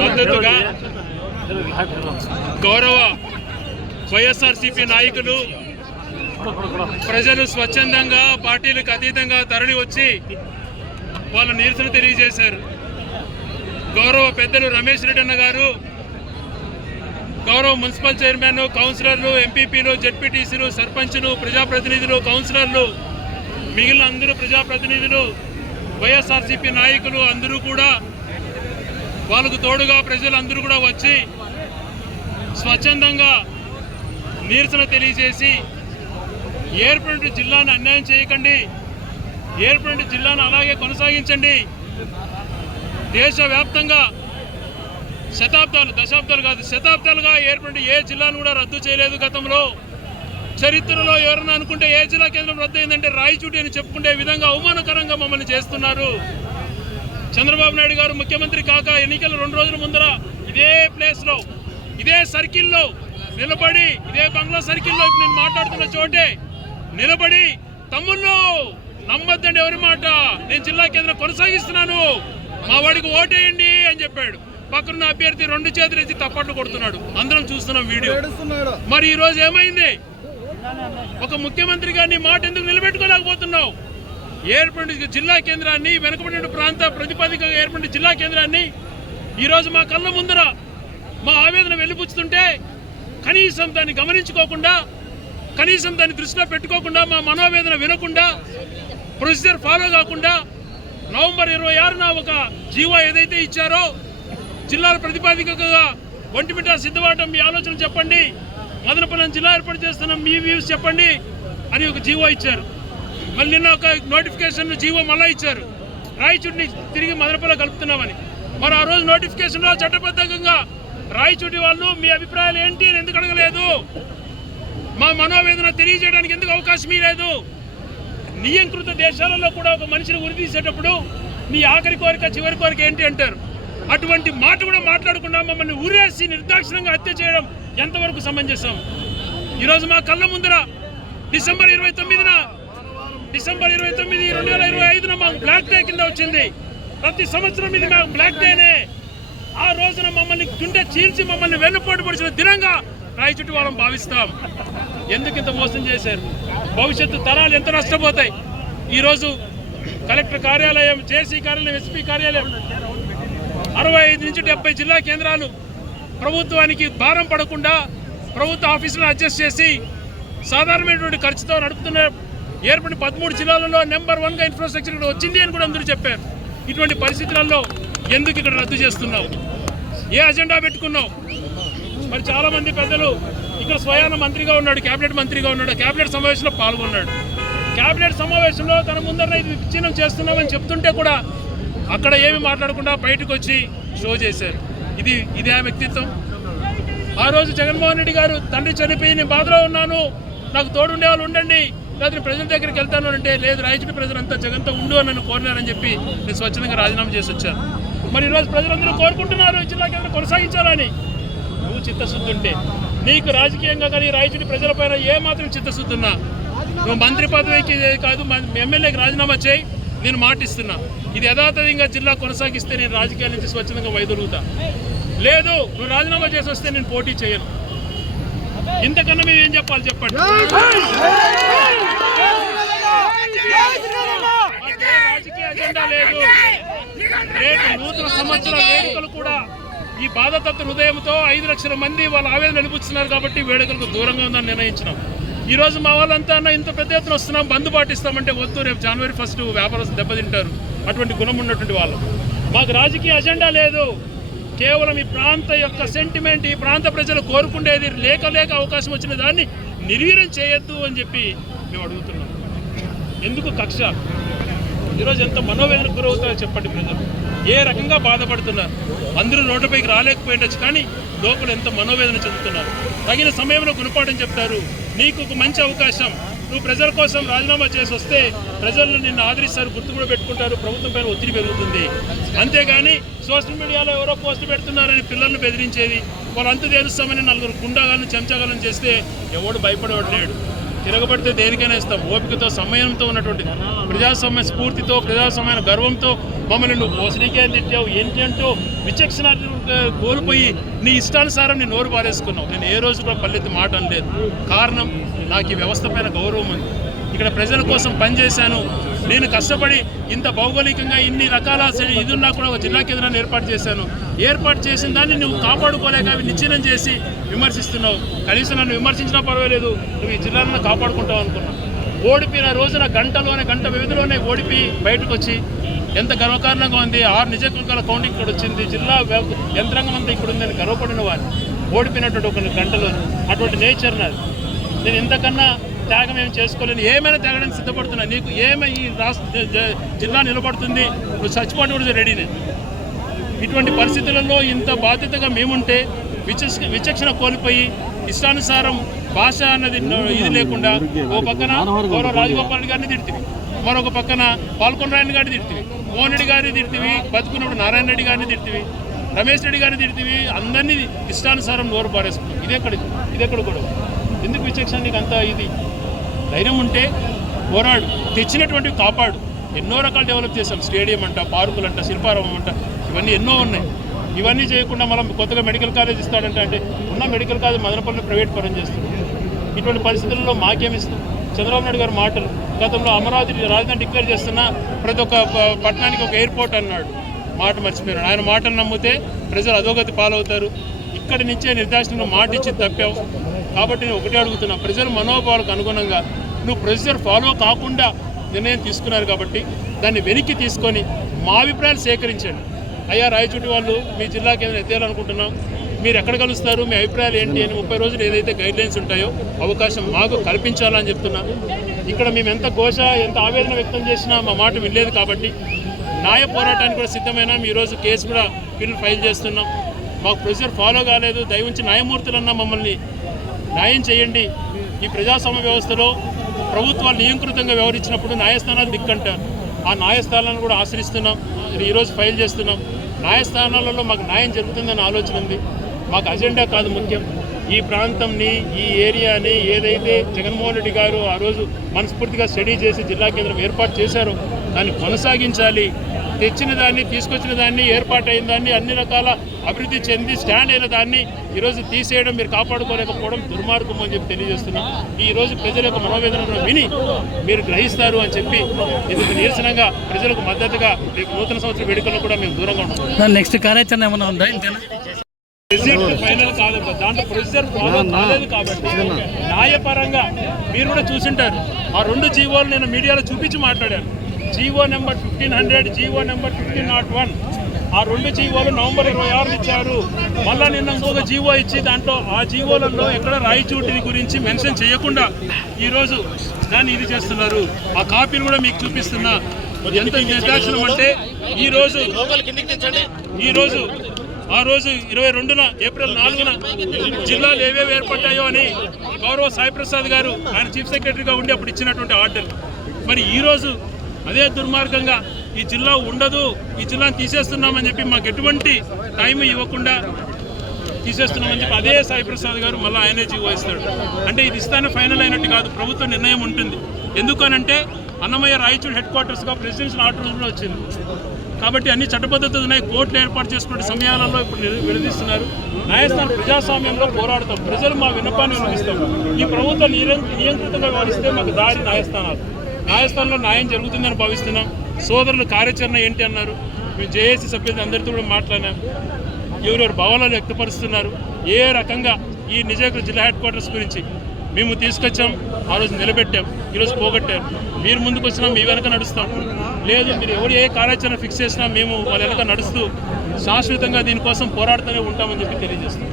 మద్దతుగా గౌరవ వైఎస్ఆర్సీపీ నాయకులు ప్రజలు స్వచ్ఛందంగా పార్టీలకు అతీతంగా తరలి వచ్చి వాళ్ళ నిరసన తెలియజేశారు. గౌరవ పెద్దలు రమేష్ రెడ్డి అన్న గారు, గౌరవ మున్సిపల్ చైర్మన్, కౌన్సిలర్లు, ఎంపీపీలు, జెడ్పీటీసీలు, సర్పంచ్లు, ప్రజాప్రతినిధులు, కౌన్సిలర్లు, మిగిలిన అందరూ ప్రజాప్రతినిధులు, వైఎస్ఆర్సీపీ నాయకులు అందరూ కూడా వాళ్ళకు తోడుగా ప్రజలందరూ కూడా వచ్చి స్వచ్ఛందంగా నిరసన తెలియజేసి ఏర్పడిన జిల్లాను అన్యాయం చేయకండి, ఏర్పడిన జిల్లాను అలాగే కొనసాగించండి. దేశవ్యాప్తంగా దశాబ్దాలు కాదు శతాబ్దాలుగా ఏర్పడిన ఏ జిల్లాను కూడా రద్దు చేయలేదు. గతంలో చరిత్రలో ఎవరన్నా అనుకుంటే ఏ జిల్లా కేంద్రం రద్దు అయిందంటే రాయచూటి అని చెప్పుకునే విధంగా అవమానకరంగా మమ్మల్ని చేస్తున్నారు. చంద్రబాబు నాయుడు గారు ముఖ్యమంత్రి కాక ఎన్నికల 2 రోజుల ముందర ఇదే ప్లేస్లో, ఇదే సర్కిల్లో నిలబడి, ఇదే బంగ్లా సర్కిల్లో నేను మాట్లాడుతున్న చోటే నిలబడి, తమ్ముళ్ళు నమ్మద్దండి ఎవరి మాట, నేను జిల్లా కేంద్రం కొనసాగిస్తున్నాను, మా వాడికి ఓటేయండి అని చెప్పాడు. పక్కన అభ్యర్థి 2 చేతులు ఎత్తి తప్పట్లు కొడుతున్నాడు. అందరం చూస్తున్నాం వీడియో. మరి ఈ రోజు ఏమైంది? ఒక ముఖ్యమంత్రి గారిని మాట ఎందుకు నిలబెట్టుకోలేకపోతున్నావు? ఏర్పడిన జిల్లా కేంద్రాన్ని, వెనుకబడిన ప్రాంత ప్రతిపాదికగా ఏర్పడిన జిల్లా కేంద్రాన్ని ఈరోజు మా కళ్ళ ముందర మా ఆవేదన వెలిపుచ్చుతుంటే కనీసం దాన్ని గమనించుకోకుండా, కనీసం దాన్ని దృష్టిలో పెట్టుకోకుండా, మా మనోవేదన వినకుండా, ప్రొసీజర్ ఫాలో కాకుండా నవంబర్ 26న ఒక జీవో ఏదైతే ఇచ్చారో, జిల్లాల ప్రతిపాదికగా ఒంటిమిట, సిద్ధవాటం మీ ఆలోచన చెప్పండి, మదనపల్లి జిల్లా ఏర్పాటు చేస్తున్నాం మీ వ్యూస్ చెప్పండి అని ఒక జీవో ఇచ్చారు. మళ్ళీ నిన్న ఒక నోటిఫికేషన్ జీవో మళ్ళీ ఇచ్చారు, రాయచూటిని తిరిగి మదనపల్లి కలుపుతున్నామని. మరి ఆ రోజు నోటిఫికేషన్లో చట్టబద్ధంగా రాయచూటి వాళ్ళు మీ అభిప్రాయాలు ఏంటి అని ఎందుకు అడగలేదు? మా మనోవేదన తెలియజేయడానికి ఎందుకు అవకాశం లేదు? నియంకృత దేశాలలో కూడా ఒక మనిషిని ఉరితీసేటప్పుడు నీ ఆఖరి కోరిక, చివరి కోరిక ఏంటి అంటారు. అటువంటి మాట కూడా మాట్లాడకుండా మమ్మల్ని ఉరేసి నిర్దాక్షిణంగా హత్య చేయడం ఎంతవరకు సమంజసం? ఈరోజు మా కళ్ళ ముందర డిసెంబర్ 29న 2025 మాకు బ్లాక్ డే కింద వచ్చింది. ప్రతి సంవత్సరం ఇది మాకు బ్లాక్ డేనే. ఆ రోజున మమ్మల్ని గుండె చీల్చి మమ్మల్ని వెన్నుపోటు పొడిచిన దినంగా రాయచూటి వాళ్ళం భావిస్తాం. ఎందుకు ఇంత మోసం చేశారు? భవిష్యత్తు తరాలు ఎంత నష్టపోతాయి? ఈరోజు కలెక్టర్ కార్యాలయం, జేసీ కార్యాలయం, ఎస్పీ కార్యాలయం 65 నుంచి 70 జిల్లా కేంద్రాలు ప్రభుత్వానికి భారం పడకుండా ప్రభుత్వ ఆఫీసులను అడ్జస్ట్ చేసి సాధారణమైనటువంటి ఖర్చుతో నడుపుతున్న ఏర్పడిన 13 జిల్లాలలో నెంబర్ 1గా ఇన్ఫ్రాస్ట్రక్చర్ ఇక్కడ వచ్చింది అని కూడా అందరూ చెప్పారు. ఇటువంటి పరిస్థితులలో ఎందుకు ఇక్కడ రద్దు చేస్తున్నావు? ఏ అజెండా పెట్టుకున్నావు? మరి చాలామంది పెద్దలు ఇక్కడ స్వయాన మంత్రిగా ఉన్నాడు, క్యాబినెట్ మంత్రిగా ఉన్నాడు, క్యాబినెట్ సమావేశంలో పాల్గొన్నాడు. క్యాబినెట్ సమావేశంలో తన ముందర ఇది విచ్ఛిన్నం చేస్తున్నామని చెప్తుంటే కూడా అక్కడ ఏమి మాట్లాడకుండా బయటకు వచ్చి షో చేశారు. ఇది ఆ వ్యక్తిత్వం. ఆ రోజు జగన్మోహన్ రెడ్డి గారు తండ్రి చనిపోయి నేను బాధలో ఉన్నాను, నాకు తోడుండే వాళ్ళు ఉండండి, లేదా ప్రజల దగ్గరికి వెళ్తాను అంటే, లేదు రాయచూటి ప్రజలంతా జగన్తో ఉండు అని నన్ను కోరినారని చెప్పి నేను స్వచ్ఛందంగా రాజీనామా చేసి వచ్చాను. మరి ఈరోజు ప్రజలందరూ కోరుకుంటున్నారు జిల్లా కేంద్రం కొనసాగించాలని. నువ్వు చిత్తశుద్ధి ఉంటే, నీకు రాజకీయంగా కానీ రాయచూటి ప్రజలపైన ఏమాత్రం చిత్తశుద్ధి ఉన్నా నువ్వు మంత్రి పదవికి కాదు ఎమ్మెల్యేకి రాజీనామా చేయి, నేను మాటిస్తున్నా. ఇది యథాతథంగా జిల్లా కొనసాగిస్తే నేను రాజకీయాల నుంచి స్వచ్ఛందంగా వైదొలుగుతా. లేదు నువ్వు రాజీనామా చేసి వస్తే నేను పోటీ చేయను. ఇంతకన్నా మేము ఏం చెప్పాలి చెప్పండి? రాజకీయ అజెండా లేదు. రేపు నూతన సంవత్సర వేడుకలు కూడా ఈ బాధతత్వ హృదయంతో 5 లక్షల మంది వాళ్ళ ఆవేదన వెలిపుస్తున్నారు కాబట్టి వేడుకలకు దూరంగా ఉందని నిర్ణయించినాం. ఈరోజు మా వాళ్ళంతా ఇంత పెద్ద ఎత్తున వస్తున్నాం, బంద్ పాటిస్తామంటే వద్దు, రేపు జనవరి 1 వ్యాపారస్తులు దెబ్బతింటారు. అటువంటి గుణం ఉన్నటువంటి వాళ్ళు. మాకు రాజకీయ అజెండా లేదు. కేవలం ఈ ప్రాంత యొక్క సెంటిమెంట్, ఈ ప్రాంత ప్రజలు కోరుకుండేది లేక అవకాశం వచ్చిన దాన్ని నిర్వీర్యం చేయొద్దు అని చెప్పి మేము అడుగుతున్నాం. ఎందుకు కక్ష? ఈరోజు ఎంత మనోవేదనకు గురవుతారో చెప్పండి. ప్రజలు ఏ రకంగా బాధపడుతున్నారు? అందరూ రోడ్డుపైకి రాలేకపోయిండొచ్చు, కానీ లోపల ఎంత మనోవేదన చెందుతున్నారు. తగిన సమయంలో గుణపాఠం చెప్తారు. నీకు ఒక మంచి అవకాశం, నువ్వు ప్రజల కోసం రాజీనామా చేసి వస్తే ప్రజలు నిన్ను ఆదరిస్తారు, గుర్తు కూడా పెట్టుకుంటారు, ప్రభుత్వం పైన ఒత్తిడి పెరుగుతుంది. అంతేగాని సోషల్ మీడియాలో ఎవరో పోస్టు పెడుతున్నారని పిల్లలను బెదిరించేది, వాళ్ళంతా తెలుస్తామని 4 గుండాగాలను చెంచాగాలను చేస్తే ఎవడు భయపడేవాడు లేడు. తిరగబడితే దేనికైనా ఇస్తాం. ఓపికతో, సమయంతో ఉన్నటువంటి ప్రజాస్వామ్య స్ఫూర్తితో, ప్రజాస్వామ్య గర్వంతో మమ్మల్ని నువ్వు పోసనీకే తిట్టావు ఏంటి అంటూ విచక్షణ కోల్పోయి నీ ఇష్టానుసారం నీ నోరు పారేసుకున్నావు. నేను ఏ రోజు కూడా పల్లెత్తి మాట అనలేదు. కారణం నాకు ఈ వ్యవస్థ పైన గౌరవం ఉంది. ఇక్కడ ప్రజల కోసం పనిచేశాను. నేను కష్టపడి ఇంత భౌగోళికంగా ఇన్ని రకాల ఇది ఉన్నా కూడా ఒక జిల్లా కేంద్రాన్ని ఏర్పాటు చేశాను. ఏర్పాటు చేసిన దాన్ని నువ్వు కాపాడుకోలేక అవి నిశ్చయం చేసి విమర్శిస్తున్నావు. కనీసం నన్ను విమర్శించినా పర్వాలేదు, నువ్వు ఈ జిల్లాలను కాపాడుకుంటావు అనుకున్నావు. ఓడిపోయిన రోజున గంట వ్యవధిలోనే ఓడిపి బయటకు వచ్చి ఎంత గర్వకారణంగా ఉంది. 6 నియోజకవర్గాల కౌంటింగ్ ఇక్కడ వచ్చింది. జిల్లా యంత్రాంగం అంతా ఇక్కడ ఉందని గర్వపడిన వారు ఓడిపోయినటువంటి ఒక గంటలో అటువంటి నేచర్ నాది. నేను ఇంతకన్నా త్యాగం ఏం చేసుకోలేను. ఏమైనా త్యాగడానికి సిద్ధపడుతున్నా. నీకు ఏమై ఈ జిల్లా నిలబడుతుంది, నువ్వు చచ్చిపోవడం కూడా రెడీ. నేను ఇటువంటి పరిస్థితులలో ఇంత బాధ్యతగా మేముంటే విచక్షణ కోల్పోయి ఇష్టానుసారం భాష అన్నది ఇది లేకుండా ఓ పక్కన గౌరవ రాజగోపాల్ రెడ్డి గారిని తిడుతుంది, మరొక పక్కన పాల్కొండరాయని గారిని తిడుతుంది, మోహన్ రెడ్డి గారిని తిడుతుంది, బతుకున్నప్పుడు నారాయణ రెడ్డి గారిని తిడుతుంది, రమేష్ రెడ్డి గారిని తిడుతుంది. అందరినీ ఇష్టానుసారం నోరు పారేసుకుంటాం. ఇదెక్కడ కూడా ఎందుకు విచక్షణ? నీకు అంత ఇది ధైర్యం ఉంటే పోరాడు, తెచ్చినటువంటివి కాపాడు. ఎన్నో రకాలు డెవలప్ చేశాం. స్టేడియం అంట, పార్కులు అంట, శిల్పారామం అంట, ఇవన్నీ ఎన్నో ఉన్నాయి. ఇవన్నీ చేయకుండా మనం కొత్తగా మెడికల్ కాలేజ్ ఇస్తాడంటే అంటే ఉన్న మెడికల్ కాలేజ్ మదనపల్లిలో ప్రైవేట్ పరం చేస్తుంది. ఇటువంటి పరిస్థితుల్లో మాకేమిస్తాం? చంద్రబాబు నాయుడు గారి మాటలు గతంలో అమరావతి రాజధాని డిక్లేర్ చేస్తున్న ప్రతి ఒక్క పట్టణానికి ఒక ఎయిర్పోర్ట్ అన్నాడు. మాట మర్చిపోయినాడు. ఆయన మాటను నమ్మితే ప్రజలు అధోగతి పాలవుతారు. ఇక్కడి నుంచే నిర్దేశంలో మాట ఇచ్చి తప్పావు. కాబట్టి నేను ఒకటే అడుగుతున్నా, ప్రజల మనోభావాలకు అనుగుణంగా నువ్వు ప్రొసీజర్ ఫాలో కాకుండా నిర్ణయం తీసుకున్నారు కాబట్టి దాన్ని వెనక్కి తీసుకొని మా అభిప్రాయాలు సేకరించండి. అయ్యా రాయచోటి వాళ్ళు మీ జిల్లా కేంద్రం ఎత్తేయాలనుకుంటున్నాం, మీరు ఎక్కడ కలుస్తారు, మీ అభిప్రాయాలు ఏంటి అని 30 రోజులు ఏదైతే గైడ్లైన్స్ ఉంటాయో అవకాశం మాకు కల్పించాలని చెప్తున్నా. ఇక్కడ మేము ఎంత ఘోష ఎంత ఆవేదన వ్యక్తం చేసినా మా మాట వినలేదు కాబట్టి న్యాయ పోరాటానికి కూడా సిద్ధమైన ఈరోజు కేసు కూడా పిల్లలు ఫైల్ చేస్తున్నాం. మాకు ప్రొసీజర్ ఫాలో కాలేదు, దయవుంచి న్యాయమూర్తులన్నా మమ్మల్ని న్యాయం చేయండి. ఈ ప్రజాస్వామ్య వ్యవస్థలో ప్రభుత్వాలు నియంత్రితంగా వ్యవహరించినప్పుడు న్యాయస్థానాలు దిక్కంటారు. ఆ న్యాయస్థానాలను కూడా ఆశ్రయిస్తున్నాం. ఈరోజు ఫైల్ చేస్తున్నాం. న్యాయస్థానాలలో మాకు న్యాయం జరుగుతుందన్న ఆలోచన ఉంది. మాకు అజెండా కాదు ముఖ్యం. ఈ ప్రాంతంని ఈ ఏరియాని ఏదైతే జగన్మోహన్ రెడ్డి గారు ఆ రోజు మనస్ఫూర్తిగా స్టడీ చేసి జిల్లా కేంద్రం ఏర్పాటు చేశారో దాన్ని కొనసాగించాలి. తెచ్చిన దాన్ని తీసుకొచ్చిన దాన్ని ఏర్పాటైన దాన్ని అన్ని రకాల అభివృద్ధి చెంది స్టాండ్ అయిన దాన్ని ఈరోజు తీసేయడం మీరు కాపాడుకోలేకపోవడం దుర్మార్గం అని చెప్పి తెలియజేస్తున్నాం. ఈరోజు ప్రజల యొక్క మనోవేదనను విని మీరు గ్రహిస్తారు అని చెప్పి ఇందుకు నిరసనగా ప్రజలకు మద్దతుగా నూతన సంవత్సర వేడుకల్లో కూడా మేము దూరంగా ఉంటాం. నెక్స్ట్ కార్యాచరణ ఏమైనా ఉందా? రిజల్ట్ ఫైనల్ కాదు, దాంట్లో ప్రొసీజర్ ఫాలో కాలేదు కాబట్టి న్యాయపరంగా మీరు కూడా చూసింటారు. ఆ 2 జీవోలు నేను మీడియాలో చూపించి మాట్లాడాను. GO number 1500, GO number 1501. ఆ 2 జీవోలు నవంబర్ 26 ఇచ్చారు. మళ్ళా నిన్న ఇంకొక జీవో ఇచ్చి దాంట్లో ఆ జీవోలలో ఎక్కడ రాయచోటిని గురించి మెన్షన్ చేయకుండా ఈరోజు దాన్ని ఇది చేస్తున్నారు. ఆ కాపీలు కూడా మీకు చూపిస్తున్నా. ఎంత నిర్దాక్షిణం అంటే ఈరోజు ఆ రోజు 22న ఏప్రిల్ 4న జిల్లాలు ఏవేవి ఏర్పడ్డాయో అని గౌరవ సాయిప్రసాద్ గారు ఆయన చీఫ్ సెక్రటరీగా ఉండి అప్పుడు ఇచ్చినటువంటి ఆర్డర్. మరి ఈరోజు అదే దుర్మార్గంగా ఈ జిల్లా ఉండదు, ఈ జిల్లాను తీసేస్తున్నామని చెప్పి మాకు ఎటువంటి టైం ఇవ్వకుండా తీసేస్తున్నామని చెప్పి అదే సాయిప్రసాద్ గారు మళ్ళీ ఆయనే జీవో ఇస్తాడు. అంటే ఇది ఇస్తానే ఫైనల్ అయినట్టు కాదు, ప్రభుత్వ నిర్ణయం ఉంటుంది. ఎందుకనంటే అన్నమయ్య రాయచూడి హెడ్ క్వార్టర్స్గా ప్రెసిడెన్షియల్ ఆర్డర్ వచ్చింది కాబట్టి అన్ని చట్టబద్ధతలు ఉన్నాయి. కోర్టులు ఏర్పాటు చేసుకునే సమయాలలో ఇప్పుడు నిలదీస్తున్నారు. న్యాయస్థానం ప్రజాస్వామ్యంలో పోరాడతాం. ప్రజలు మా విన్నపాన్ని వినిపిస్తాం. ఈ ప్రభుత్వం నియంత్రితంగా వ్యవహరిస్తే మాకు దారి న్యాయస్థానంలో న్యాయం జరుగుతుందని భావిస్తున్నాం. సోదరులు కార్యాచరణ ఏంటి అన్నారు. మేము జేఏసీ సభ్యులు అందరితో కూడా మాట్లాడినాం. ఎవరెవరు భావాలను వ్యక్తపరుస్తున్నారు, ఏ రకంగా ఈ నిజామాబాద్ జిల్లా హెడ్ క్వార్టర్స్ గురించి మేము తీసుకొచ్చాం. ఆ రోజు నిలబెట్టాం, ఈరోజు పోగొట్టారు. మీరు ముందుకు వచ్చినా మీ వెనక నడుస్తాం. లేదు మీరు ఎవరు ఏ కార్యాచరణ ఫిక్స్ చేసినా మేము వాళ్ళ వెనక నడుస్తూ శాశ్వతంగా దీనికోసం పోరాడుతూనే ఉంటామని చెప్పి తెలియజేస్తాం.